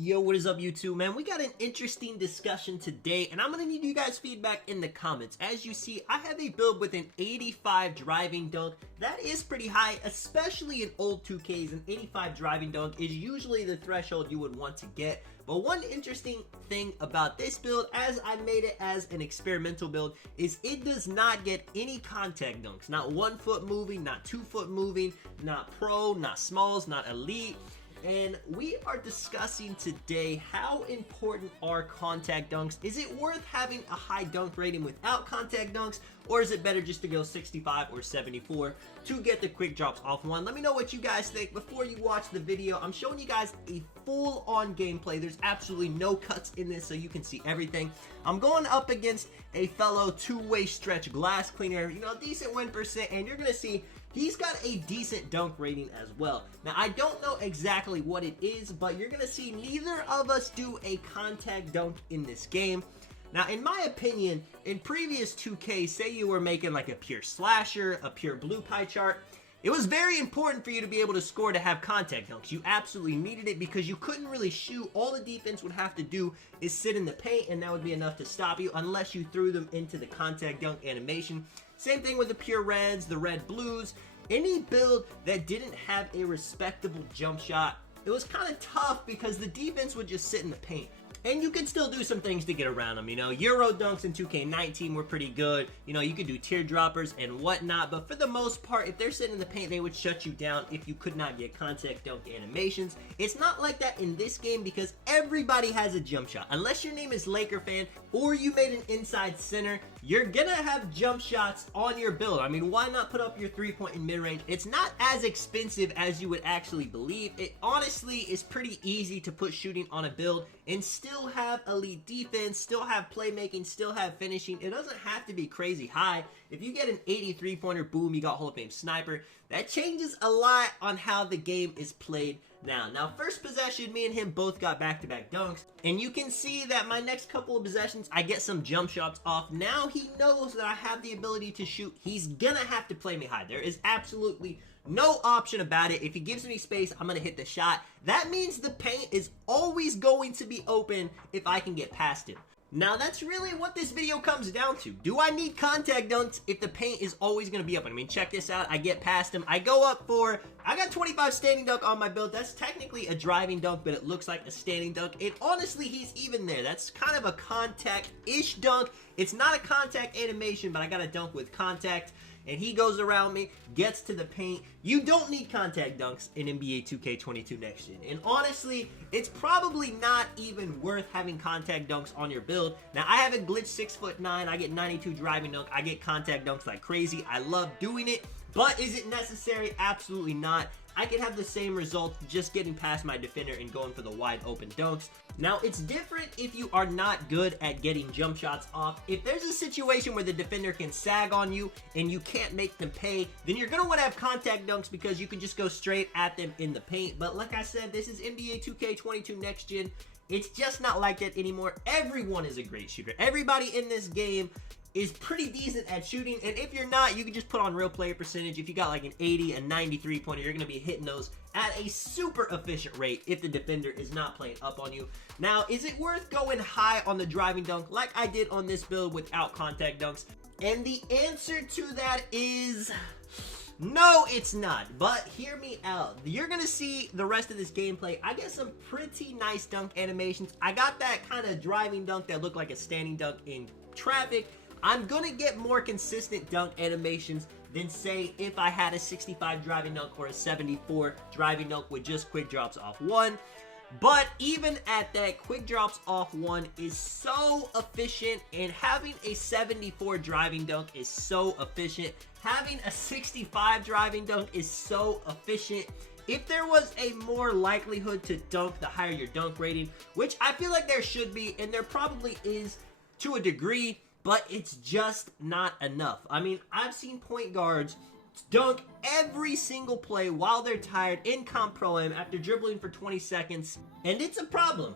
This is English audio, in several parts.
Yo, what is up YouTube, man? We got an interesting discussion today, and I'm going to need you guys' feedback in the comments. As you see, I have a build with an 85 driving dunk. That is pretty high, especially in old 2Ks. An 85 driving dunk is usually the threshold you would want to get. But one interesting thing about this build, as I made it as an experimental build, is it does not get any contact dunks. Not 1 foot moving, not 2 foot moving, not pro, not smalls, not elite. And we are discussing today how important are contact dunks. Is it worth having a high dunk rating without contact dunks, or is it better just to go 65 or 74 to get the quick drops off one? Let me know what you guys think. Before you watch the video, I'm showing you guys a full-on gameplay. There's absolutely no cuts in this, so you can see everything. I'm going up against a fellow two-way stretch glass cleaner, decent win percent, and you're gonna see he's got a decent dunk rating as well. Now, I don't know exactly what it is, but you're going to see neither of us do a contact dunk in this game. Now, in my opinion, in previous 2Ks, say you were making like a pure slasher, a pure blue pie chart, it was very important for you to be able to score to have contact dunks. You absolutely needed it because you couldn't really shoot. All the defense would have to do is sit in the paint, and that would be enough to stop you unless you threw them into the contact dunk animation. Same thing with the pure reds, the red blues. Any build that didn't have a respectable jump shot, it was kind of tough because the defense would just sit in the paint. And you could still do some things to get around them, Euro dunks in 2K19 were pretty good. You could do teardroppers and whatnot, but for the most part, if they're sitting in the paint, they would shut you down if you could not get contact dunk animations. It's not like that in this game because everybody has a jump shot. Unless your name is Laker fan or you made an inside center, you're gonna have jump shots on your build. Why not put up your 3-point in mid-range? It's not as expensive as you would actually believe. It honestly is pretty easy to put shooting on a build and still have elite defense, still have playmaking, still have finishing. It doesn't have to be crazy high. If you get an 83-pointer, boom, you got Hall of Fame sniper. That changes a lot on how the game is played now. Now, first possession, me and him both got back-to-back dunks. And you can see that my next couple of possessions, I get some jump shots off. Now he knows that I have the ability to shoot. He's gonna have to play me high. There is absolutely no option about it. If he gives me space, I'm gonna hit the shot. That means the paint is always going to be open if I can get past him. Now, that's really what this video comes down to. Do I need contact dunks if the paint is always going to be open? Check this out. I get past him. I go up for, I got 25 standing dunk on my build. That's technically a driving dunk, but it looks like a standing dunk. And honestly, he's even there. That's kind of a contact-ish dunk. It's not a contact animation, but I got a dunk with contact. And he goes around me, gets to the paint. You don't need contact dunks in NBA 2K22 next gen. And honestly, it's probably not even worth having contact dunks on your build. Now, I have a glitch 6'9". I get 92 driving dunk. I get contact dunks like crazy. I love doing it. But is it necessary? Absolutely not. I could have the same result just getting past my defender and going for the wide open dunks. Now, it's different if you are not good at getting jump shots off. If there's a situation where the defender can sag on you and you can't make them pay, then you're going to want to have contact dunks because you can just go straight at them in the paint. But like I said, this is NBA 2K22 next gen. It's just not like that anymore. Everyone is a great shooter. Everybody in this game is pretty decent at shooting, and if you're not, you can just put on real player percentage. If you got like an 80, a 93 pointer, you're going to be hitting those at a super efficient rate if the defender is not playing up on you. Now, is it worth going high on the driving dunk like I did on this build without contact dunks? And the answer to that is no, it's not. But hear me out. You're going to see the rest of this gameplay. I get some pretty nice dunk animations. I got that kind of driving dunk that looked like a standing dunk in traffic. I'm going to get more consistent dunk animations than, say, if I had a 65 driving dunk or a 74 driving dunk with just quick drops off one. But even at that, quick drops off one is so efficient, and having a 74 driving dunk is so efficient. Having a 65 driving dunk is so efficient. If there was a more likelihood to dunk the higher your dunk rating, which I feel like there should be, and there probably is to a degree, but it's just not enough. I've seen point guards dunk every single play while they're tired in Comp Pro-Am after dribbling for 20 seconds, and it's a problem.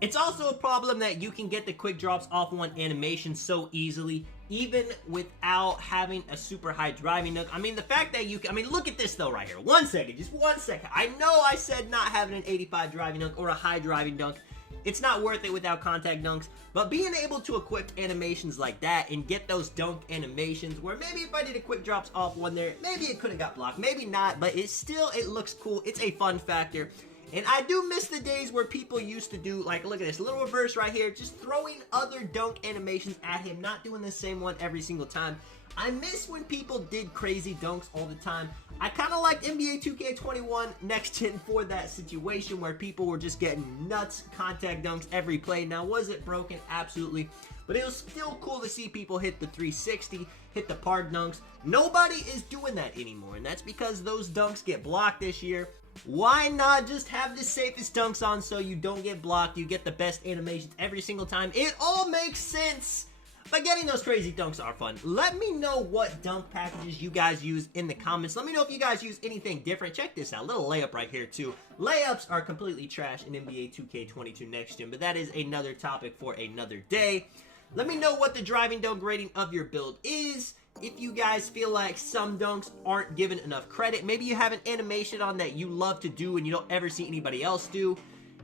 It's also a problem that you can get the quick drops off one animation so easily even without having a super high driving dunk. I mean, the fact that you can, I mean, look at this though right here. 1 second, just 1 second. I know I said not having an 85 driving dunk or a high driving dunk. It's not worth it without contact dunks, but being able to equip animations like that and get those dunk animations where maybe if I did a quick drops off one there, maybe it could have got blocked, maybe not, but it looks cool. It's a fun factor. And I do miss the days where people used to do, like, look at this, little reverse right here, just throwing other dunk animations at him, not doing the same one every single time. I miss when people did crazy dunks all the time. I kind of liked NBA 2K21 Next Gen for that situation where people were just getting nuts contact dunks every play. Now, was it broken? Absolutely. But it was still cool to see people hit the 360, hit the par dunks. Nobody is doing that anymore, and that's because those dunks get blocked this year. Why not just have the safest dunks on so you don't get blocked, you get the best animations every single time? It all makes sense. But getting those crazy dunks are fun. Let me know what dunk packages you guys use in the comments. Let me know if you guys use anything different. Check this out, little layup right here too. Layups are completely trash in NBA 2K22 Next Gen, but that is another topic for another day. Let me know what the driving dunk rating of your build is. If you guys feel like some dunks aren't given enough credit, maybe you have an animation on that you love to do and you don't ever see anybody else do.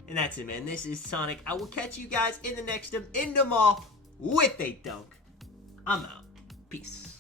And that's it, man. This is Tonic. I will catch you guys in the next one. End them off with a dunk. I'm out. Peace.